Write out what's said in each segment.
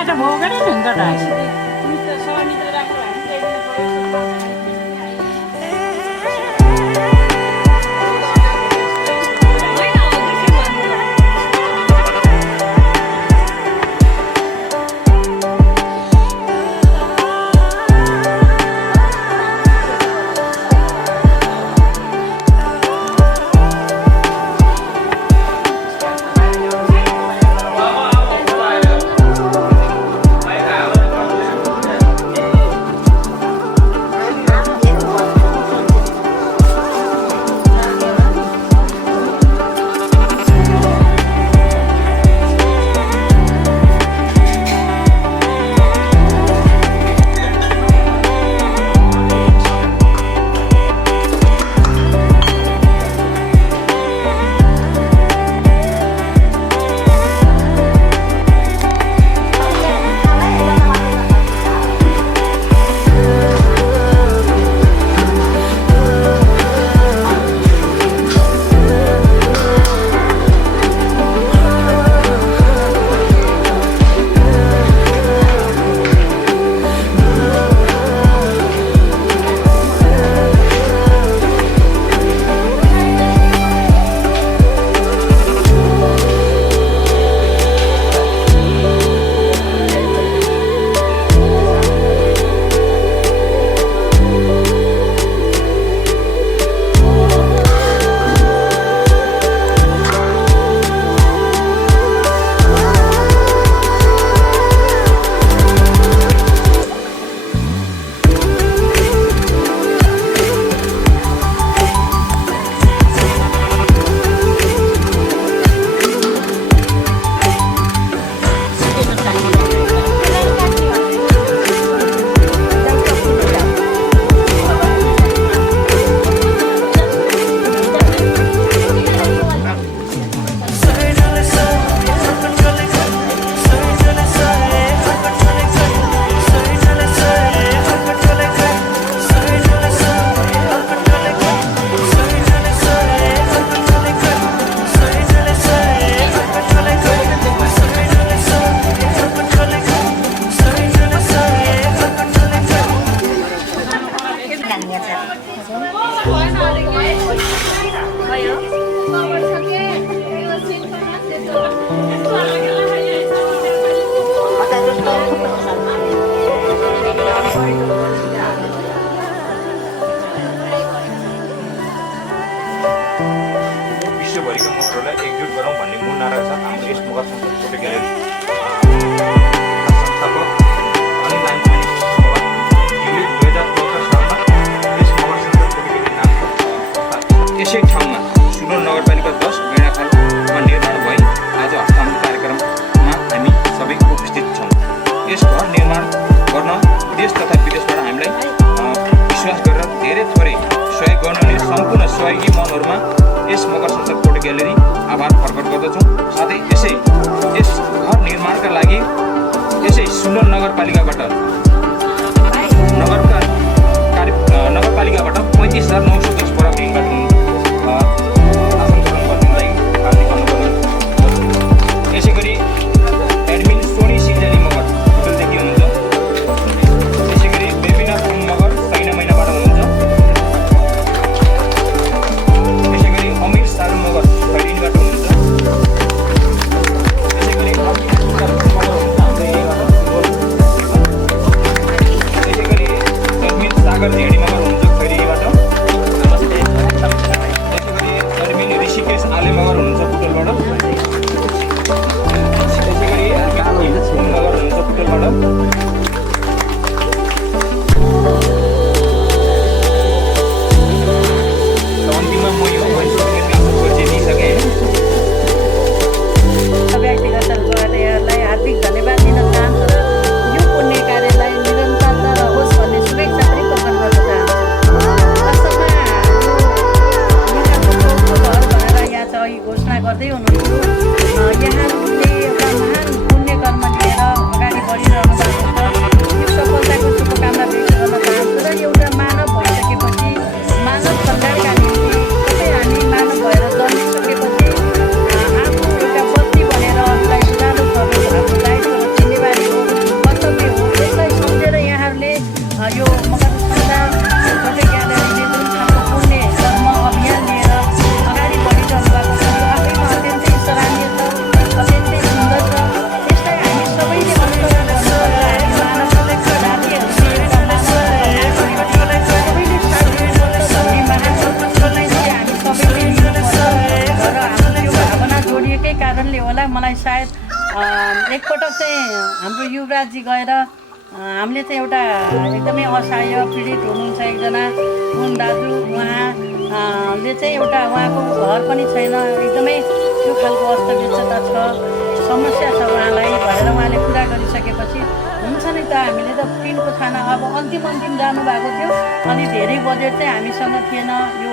बाटो भोगेर नि हुन्छ त विश्वभरिका मगरहरूलाई एकजुट गरौँ भन्ने मूल नारा छ हाम्रो यस मगर संसद फोटो ग्यालेरी संस्थापक अनिल लामिछाने मगर ज्यूले 2014 सालमा यस मगर संसद फोटो ग्यालेरी नामको यसै ठाउँमा सुनौर नगरपालिका 10 गैँडाखालमा निर्माण भई आज हस्तान्तरण कार्यक्रममा हामी सबै उपस्थित छौँ। यस घर निर्माण गर्न देश तथा विदेशबाट हामीलाई विश्वास गरेर धेरै थोरै सहयोग गर्नुहुने सम्पूर्ण सहयोगी मनहरूमा यस मगर संसद फोटो ग्यालेरी आभार प्रकट गर्दछौँ। साथै यस घर निर्माणका लागि यसै सुनौर नगरपालिकाबाट 35,910 बराबर ऋणबाट हस्तान्तरण गर्नको लागि हार्दिक अनुरोध। यसै गरी एडमिन सोनी सिजाली मगर होटलदेखि हुनुहुन्छ। यसै गरी बेबिना फुङ मगर साइना महिनाबाट हुनुहुन्छ। यसै गरी अमिर सारू मगर खैरिन एकपटक चाहिँ हाम्रो युवराजजी गएर हामीले चाहिँ एउटा एकदमै असहाय पीडित हुनुहुन्छ एकजना कुन दाजु उहाँले चाहिँ एउटा उहाँको घर पनि छैन, एकदमै त्यो खालको अस्तव्यस्तता छ, समस्या छ उहाँलाई भनेर उहाँले कुरा गरिसकेपछि हुन्छ नि त हामीले त तिनको थाना अब अन्तिम जानुभएको थियो, अलि धेरै बजेट चाहिँ हामीसँग थिएन, यो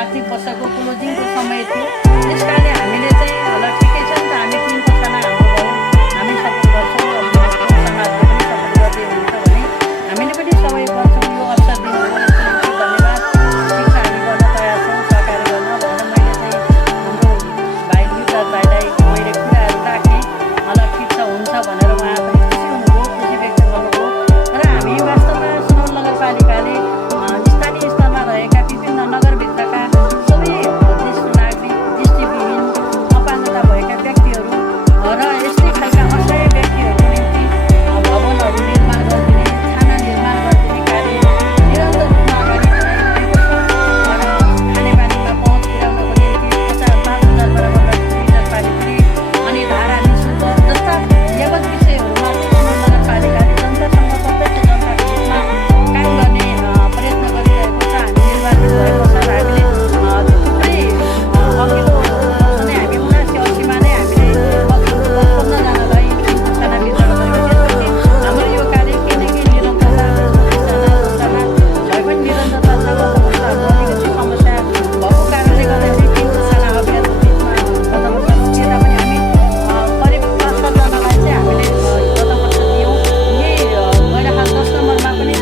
आर्थिक वर्षको क्लोजिङको समय थियो, त्यस कारणले हामीले चाहिँ ल ठिकै छ नि त हामी तिनको थाना हाम्रो भयो, हामी सपोर्ट गर्छौँ, समाजले पनि सपोर्ट गर्दै हुन्छ भने हामीले पनि सबै गर्छौँ, यो अवसर दिनुभयो धन्यवाद, ठिक छ हामी गर्न तयार छौँ सहकारी गर्न भनेर मैले चाहिँ हाम्रो भाइ युवराज भाइलाई मैले कुराहरू राखेँ, ल ठिक छ हुन्छ भनेर उहाँ पनि खुसी हुनुभयो, खुसी व्यक्त गर्नुभयो। र हामी वास्तवमा सुनौल नगरपालिकाले स्थानीय स्तरमा रहेका विभिन्न नगरभित्रका सबै ज्येष्ठ नागरिक, दृष्टिविहीन, अपाङ्गता भएका व्यक्तिहरू र यस्तै खालका असहाय व्यक्तिहरूको निम्ति भवनहरू निर्माण गरिदिने, खाना निर्माण गरिदिने कार्य निरन्तर रूपमा अगाडि बढाइरहेको छ र खानेपानीमा पहुँच पुर्याउनको निम्ति 5,000 बराबर लिटर पानी फ्री अनि धारा निःशुल्क जस्ता यगत विषयहरूमा सुनौल नगरपालिकाले जनतासँग प्रत्यक्ष जनताको बिचमा काम गर्ने प्रयत्न गरिरहेको छ। हामी निर्वाचित भएको छ र हामीले थुप्रै अघिल्लो जुन हामी 79-80मा नै हामीले 55जनालाई खाना वितरण गरेको त्यसपछि हाम्रो यो कार्य केही न केही निरन्तरता भए पनि निरन्तरता छ। गत वर्ष हाम्रो अलिकति समस्या भएको कारणले गर्दाखेरि तिनको खाना अभियानको बिचमा गत वर्ष रोकिएता पनि हामी करिब 5-7जनालाई चाहिँ हामीले गत वर्ष दियौँ। यही गैँडाखाल 10 नम्बरमा पनि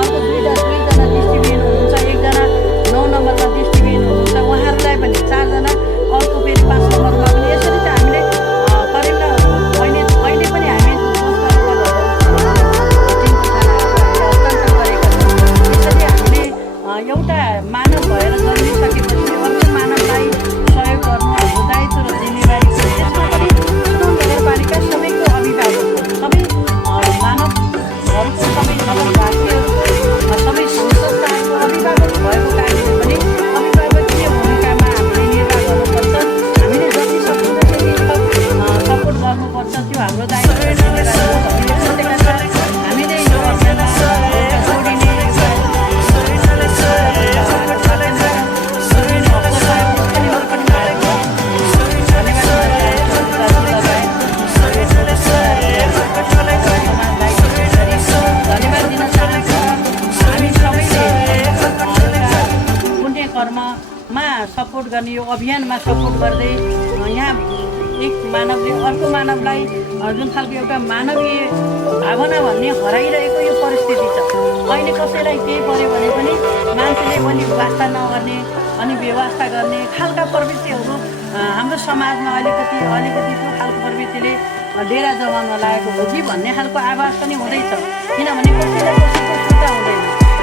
अर्को दुईजना दृष्टिविहीन हुनुहुन्छ, एकजना 9 नम्बरमा दृष्टिविहीन हुनुहुन्छ, उहाँहरूलाई पनि 4जना, अर्को फेरि 5 नम्बरमा पनि यसरी चाहिँ हामीले करिब अहिले पनि हामी हस्तान्तरण गरेका छौँ। यसरी हामीले एउटा मानव भएर जन्मिसकेपछि अर्को मानवलाई सहयोग गर्नु हाम्रो दायित्व र जिम्मेवारी छ। त्यसमा पनि सुनौल नगरपालिका सबैको अभिभावक, सबै मानवहरूको, सबै नगरवासीहरूको, सबै संस्थाहरूको अभिभावक भएको कारणले पनि अभिभावकीय भूमिकामा हामीले निर्वाह गर्नुपर्छ। हामीले जति सकिन्छ त्यति सपोर्ट गर्नुपर्छ, त्यो हाम्रो दायित्व र जिम्मेवारी हो। हामीले सोचेका छ हामीले यो अभियानमा एउटा जोडिने धन्यवाद दिन चाहन्छु। हामी सबैले पुण्य कर्ममा सपोर्ट गर्ने, यो अभियानमा सपोर्ट गर्दै यहाँ एक मानवले अर्को मानवलाई जुन खालको एउटा मानवीय भावना भन्ने हराइरहेको यो परिस्थिति छ। अहिले कसैलाई केही पऱ्यो भने पनि मान्छेले पनि वास्ता नगर्ने अनि व्यवस्था गर्ने खालका प्रवृत्तिहरू हाम्रो समाजमा अलिकति त्यो खालको प्रवृत्तिले डेरा जमाउन लागेको हो कि भन्ने खालको आवाज पनि हुँदैछ। किनभने कसैलाई कसैको सुर्ता हुँदैन।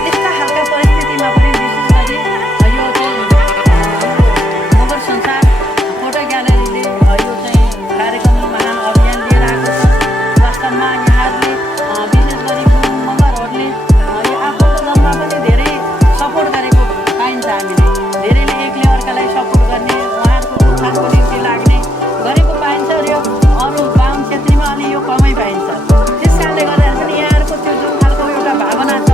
यस्ता खालका परिस्थितिमा पनि विशेष गरी यो चाहिँ मगर संसार फोटो ग्यालेरीले यो चाहिँ कार्यक्रम महान अभियान लिएर आएको छ। वास्तवमा यहाँहरूले विशेष गरी मगरहरूले यो आफ्नो जन्ममा पनि धेरै सपोर्ट गरेको पाइन्छ। हामीले धेरैले एकले अर्कालाई सपोर्ट गर्ने, उहाँहरूको उत्थानको निम्ति लाग्ने गरेको पाइन्छ र यो अरू बाहुन क्षेत्रमा अलि यो कमै पाइन्छ। त्यस कारणले गर्दाखेरि पनि यहाँहरूको त्यो जुन खालको एउटा भावना छ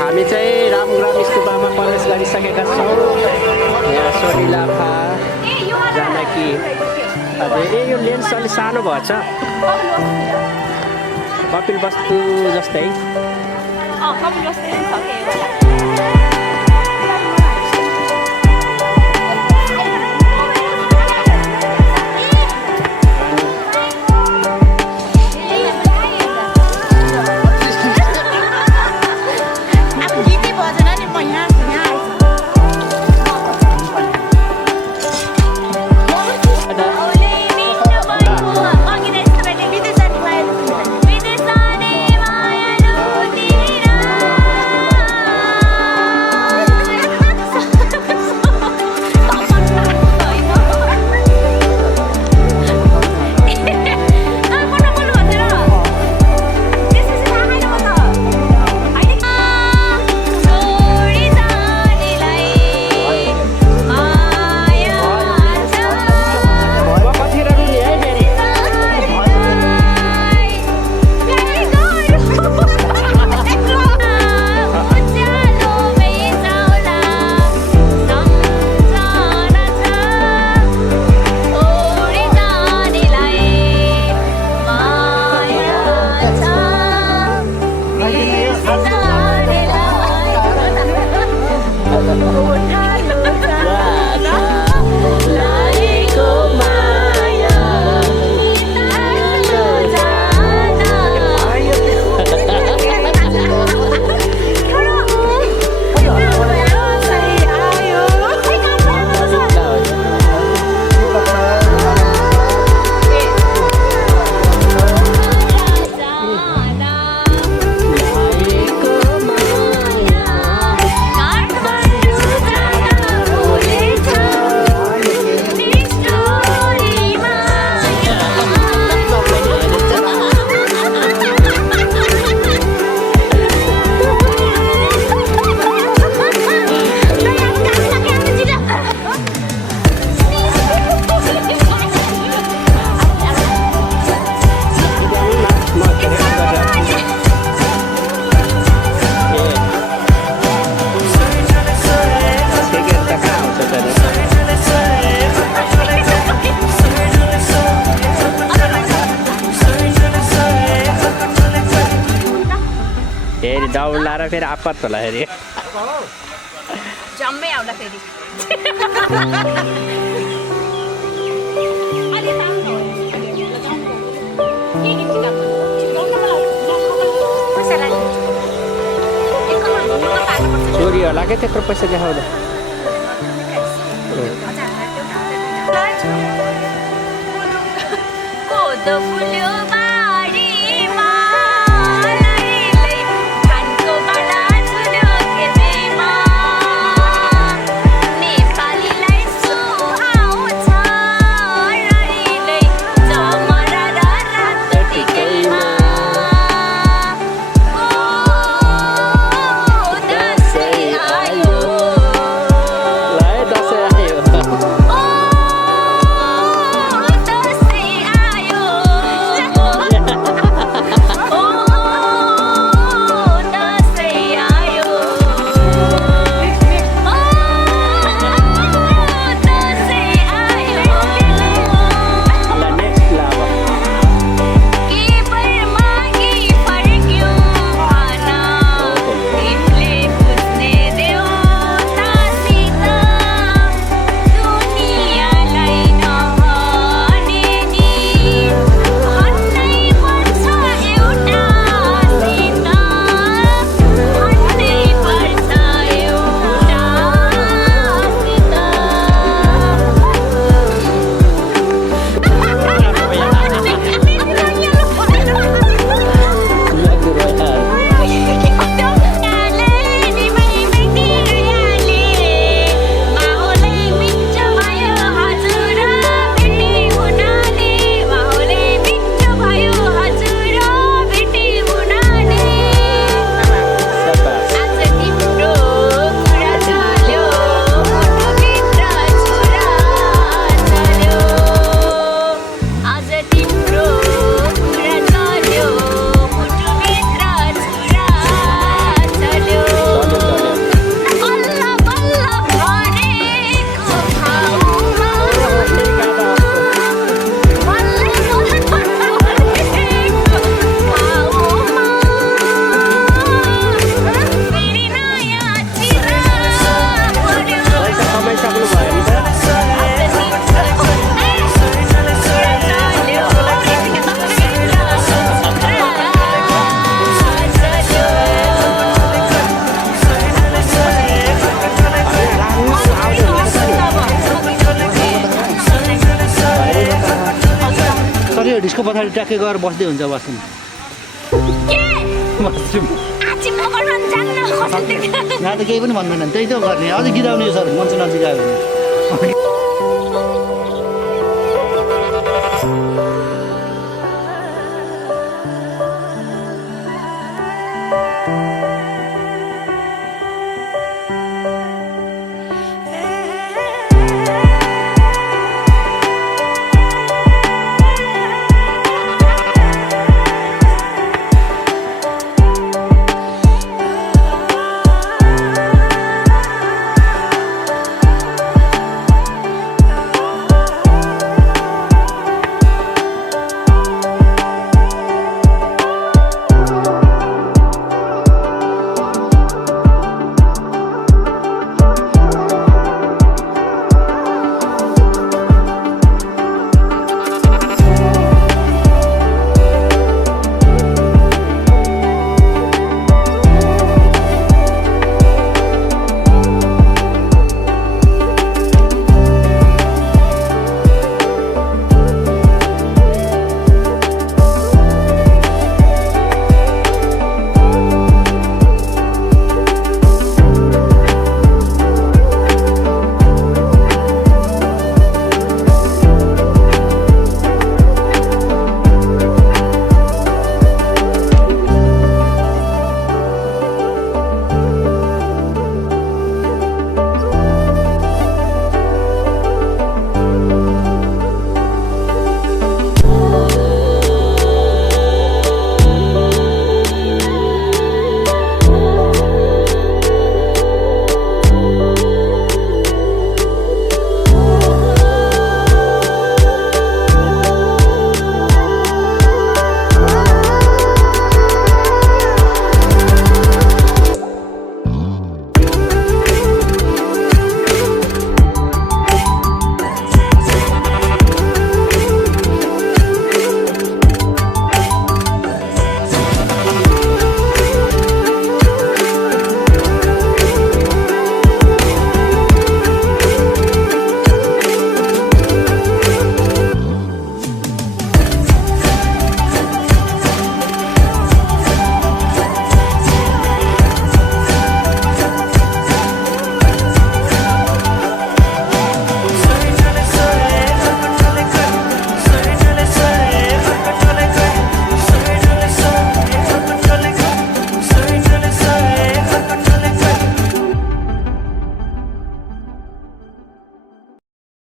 हामी चाहिँ रामग्राम स्तूपमा प्रवेश गरिसकेका छौँ। यहाँ सोनी लाफा जानकी यो लेन्स अलिक सानो भएछ, कपिल वस्तु जस्तै। दाउड लाएर फेरि आपत होला फेरि जम्मै आउला फेरि चोरी होला के त्यत्रो पैसा देखाउँदा कोदो फुल्यो यसको पछाडि ट्याक्कै गएर बस्दै हुन्छ वासरुम यहाँ त केही पनि भन्दैन त्यही त गर्ने अझै गिराउने सर मान्छे नजिकायो भने